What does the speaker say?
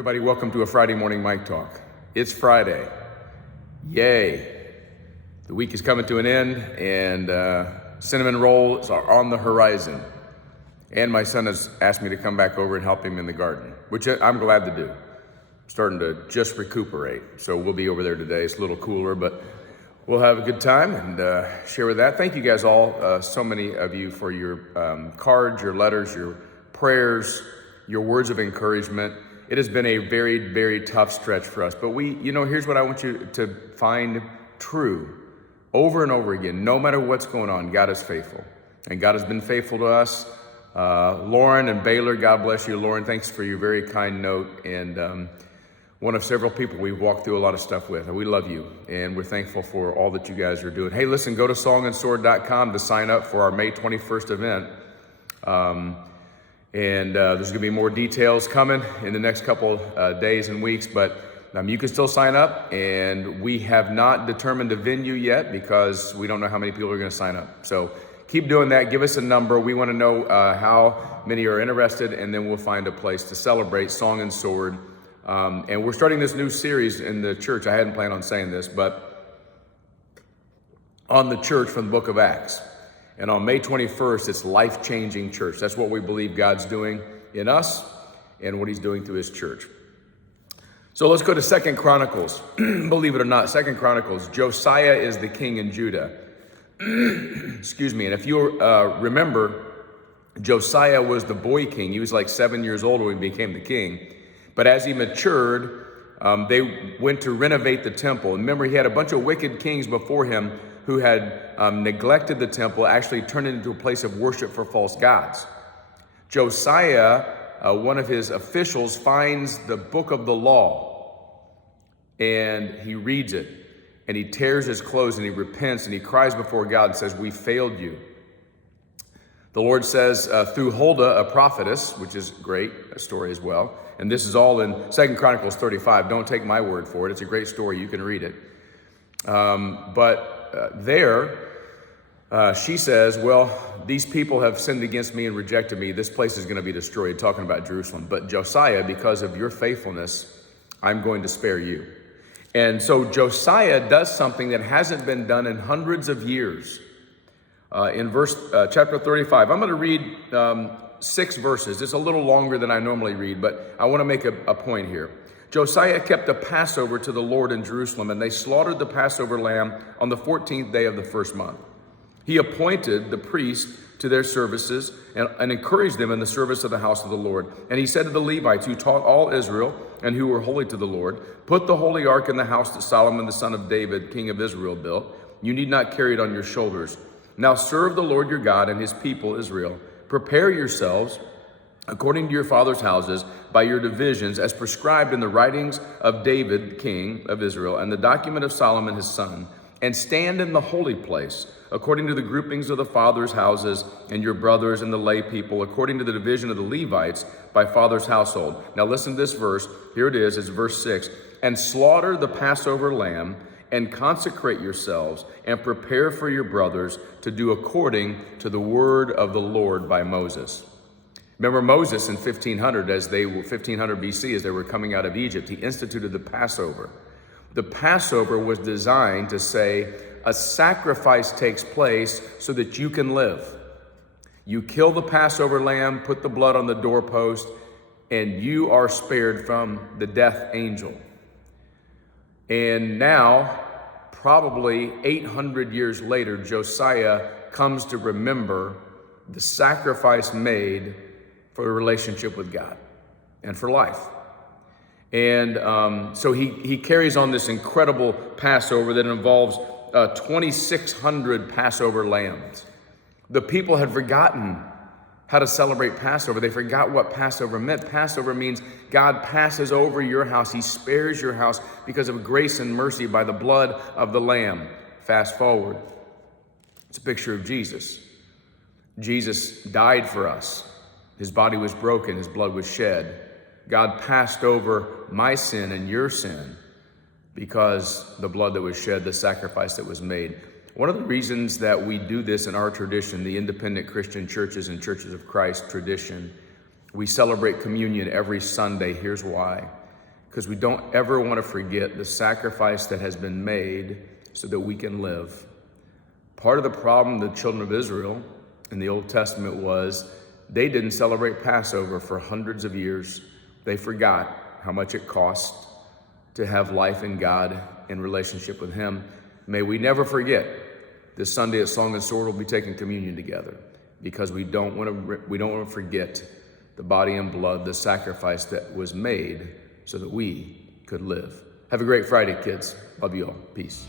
everybody, welcome to a Friday morning mic talk. It's Friday. Yay. The week is coming to an end and cinnamon rolls are on the horizon. And my son has asked me to come back over and help him in the garden, which I'm glad to do. I'm starting to just recuperate. So we'll be over there today. It's a little cooler, but we'll have a good time and share with that. Thank you guys all, so many of you, for your cards, your letters, your prayers, your words of encouragement. It has been a very, very tough stretch for us. But here's what I want you to find true over and over again. No matter what's going on, God is faithful. And God has been faithful to us. Lauren and Baylor, God bless you. Lauren, thanks for your very kind note. And one of several people we've walked through a lot of stuff with. And we love you. And we're thankful for all that you guys are doing. Hey, listen, go to songandsword.com to sign up for our May 21st event. And there's going to be more details coming in the next couple days and weeks, but you can still sign up, and we have not determined a venue yet because we don't know how many people are going to sign up. So keep doing that. Give us a number. We want to know how many are interested, and then we'll find a place to celebrate Song and Sword. And we're starting this new series in the church. I hadn't planned on saying this, but on the church from the book of Acts. And on May 21st, it's life-changing church. That's what we believe God's doing in us and what he's doing through his church. So let's go to 2 Chronicles. Believe it or not, 2 Chronicles, Josiah is the king in Judah. Excuse me. And if you remember, Josiah was the boy king. He was like 7 years old when he became the king. But as he matured, they went to renovate the temple. And remember, he had a bunch of wicked kings before him who had neglected the temple, actually turned it into a place of worship for false gods. Josiah, one of his officials, finds the book of the law, and he reads it, and he tears his clothes, and he repents, and he cries before God and says, "We failed you." The Lord says through Huldah, a prophetess, which is great, a story as well, and this is all in 2 Chronicles 35. Don't take my word for it. It's a great story. You can read it. She says, well, these people have sinned against me and rejected me. This place is going to be destroyed, talking about Jerusalem. But Josiah, because of your faithfulness, I'm going to spare you. And so Josiah does something that hasn't been done in hundreds of years. In chapter 35, I'm going to read 6 verses. It's a little longer than I normally read, but I want to make a point here. Josiah kept a Passover to the Lord in Jerusalem, and they slaughtered the Passover lamb on the 14th day of the first month. He appointed the priests to their services and encouraged them in the service of the house of the Lord. And he said to the Levites who taught all Israel and who were holy to the Lord, "Put the holy ark in the house that Solomon the son of David, king of Israel, built. You need not carry it on your shoulders. Now serve the Lord your God and his people Israel. Prepare yourselves according to your father's houses, by your divisions, as prescribed in the writings of David, king of Israel, and the document of Solomon his son, and stand in the holy place, according to the groupings of the fathers' houses, and your brothers and the lay people, according to the division of the Levites, by father's household." Now listen to this verse. Here it is. It's verse 6. "And slaughter the Passover lamb, and consecrate yourselves, and prepare for your brothers to do according to the word of the Lord by Moses." Remember Moses in 1500 BC, as they were coming out of Egypt, he instituted the Passover. The Passover was designed to say a sacrifice takes place so that you can live. You kill the Passover lamb, put the blood on the doorpost, and you are spared from the death angel. And now, probably 800 years later, Josiah comes to remember the sacrifice made for a relationship with God and for life. And so he carries on this incredible Passover that involves 2,600 Passover lambs. The people had forgotten how to celebrate Passover. They forgot what Passover meant. Passover means God passes over your house. He spares your house because of grace and mercy by the blood of the Lamb. Fast forward. It's a picture of Jesus. Jesus died for us. His body was broken, his blood was shed. God passed over my sin and your sin because the blood that was shed, the sacrifice that was made. One of the reasons that we do this in our tradition, the independent Christian churches and churches of Christ tradition, we celebrate communion every Sunday. Here's why. because we don't ever want to forget the sacrifice that has been made so that we can live. Part of the problem the children of Israel in the Old Testament was they didn't celebrate Passover for hundreds of years. They forgot how much it cost to have life in God in relationship with Him. May we never forget. This Sunday at Song and Sword we'll be taking communion together, because we don't want to forget the body and blood, the sacrifice that was made so that we could live. Have a great Friday, kids. Love you all. Peace.